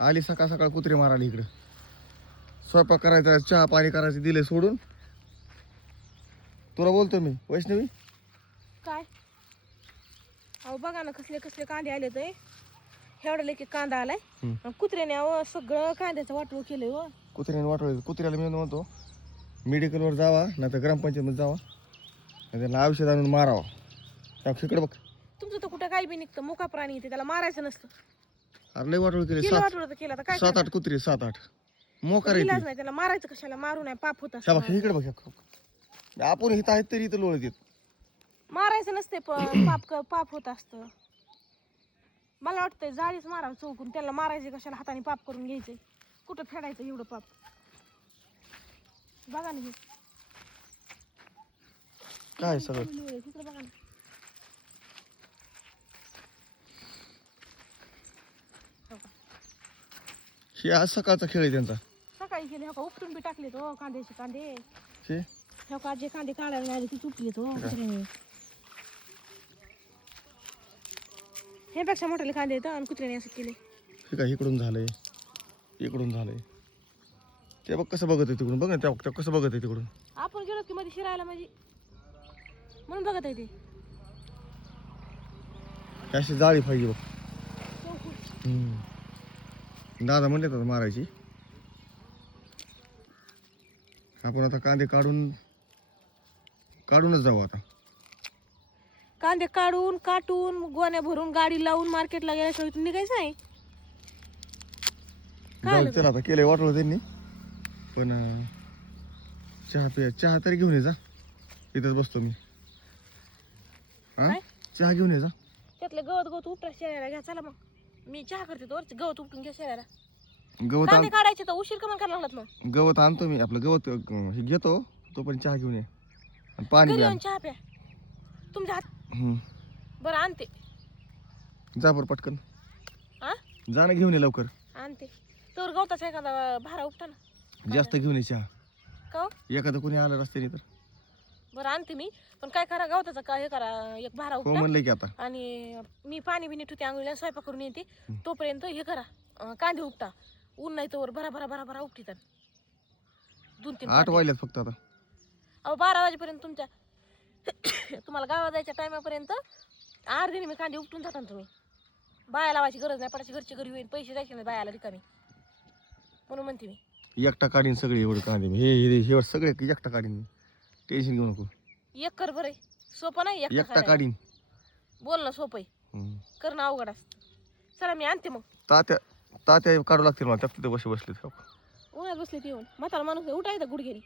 आली सकाळ सकाळ कुत्रे मारायला इकडं. स्वयंपाक करायचा, चहा पाणी करायचं दिले सोडून. तुला बोलतो मी वैष्णवी. काय अहो बघा ना कसले कसले कांदे आले ते. एवढा लेके कांदा आलाय आणि कुत्र्याने अहो सगळं कांद्याचं वाटवं केलंय हो. कुत्र्याने वाटवलं. कुत्र्याला मी म्हणतो मेडिकलवर जावा नाही तर ग्रामपंचायतमध्ये जावा नाही त्याला औषध आणून मारावा. त्या इकडे बघ. तुमचं तर कुठं काय बी निघतं मुका प्राणी येते त्याला मारायचं नसतं. अरे लय वाटवळ केले. केलं वाटवलं तर केलं तर काय 7-8 कुत्रे 7-8 मोकार येते. नाही त्याला मारायचं कशाला मारू नाही पाप होत बघ इकडे बघ. आपण इथं आहेत तरी इथं लोळत येत. मारायचं नसते पाप होत असतं. मला वाटतंय जाळीच मारावं चौकून त्याला मारायचे कशाला हाताने पाप करून घ्यायचे. कुठं फेडायचं एवढं पाप. बघा ना हे काय सगळं तिकडे बघा ना. हे आज सकाळचा खेळ आहे त्यांचा. सकाळी गेले हो का उपटून बी टाकले तो कांद्याचे कांदे. हे हो का जे कांदे काढायला नाही ती तुटली तो कुत्र्याने. हे पेक्षा मोठे कांदे येतं आणि कुत्र्याने असं केले. हे काय इकडून झालंय इकडून झालंय. ते बघ कसं बघत आहे तिकडून. बघ ना त्या कसं बघत आहे तिकडून. आपण गेलो की मध्ये शिरायला म्हणजे म्हणून बघत आहे ते. अशी जाळी पाहिजे बघ. दादा म्हणले आता मारायची. आपण आता कांदे काढूनच जाऊ आता. कांदे काढून काटून गोण्या भरून गाडी लावून मार्केटला गेल्याशिवाय इथून निघायचं नाही. जाऊ चला आता केलंय वाटलं त्यांनी. पण चहा तरी घेऊन ये जा. इथंच बसतो मी. हा चहा घेऊन ये जा. त्यातले गवत उपटा शेळ्याला घ्या. चला मग मी चहा करते तो गवत उपटून घ्या शेळ्याला. गवत कांदे काढायचे तर उशीर कमान करायला लागलात मग. गवत आणतो मी. आपलं गवत हे घेतो तो पण चहा घेऊन ये आणि पाणी घरी घ्या. येऊन चहा प्या तुमच्या हात. बरं आणते. जा बरं पटकन. हा जा ना घेऊन ये लवकर. आणते तर गवताचा एखादा भारा उपटा ना. जास्त घेऊन ये चहा. का हो? एखादं कोणी आलं रस्त्याने तर. बरं आणते मी पण काय करा गवताचा काय हे करा एक भारा हो उपटा. म्हणलंय की आता. आणि मी पाणी बिनी ठेवते आंघोळीला स्वयंपाक करून येते तोपर्यंत हे करा कांदे उपटा. ऊन नाही तर भरा भरा भरा भरा उपटीतात 2-3 8 वाजल्यात फक्त आता. अहो 12 वाजेपर्यंत तुमच्या तुम्हाला गावात जायच्या टायमापर्यंत अर्धीने मी कांदे उपटून जाता ना तुम्ही. बाया लावायची गरज नाही पडायची. घरची घरी होईल पैसे जायचे नाही बायाला रिकामी म्हणून म्हणते मी. एकटा काढीन सगळे एवढं कांदे मी. हे सगळे एकटा काढीन मी. टेन्शन घेऊ नको. एक कर बरं सोपं नाही एकटा काढीन. बोल ना सोपं आहे करणं अवघड असतं. चला मी आणते मग. तात्या काढू लागतील मला. त्या तिथे बसले उन्हात बसले ते येऊन म्हातारा माणूस उठायचं गुडघेरी.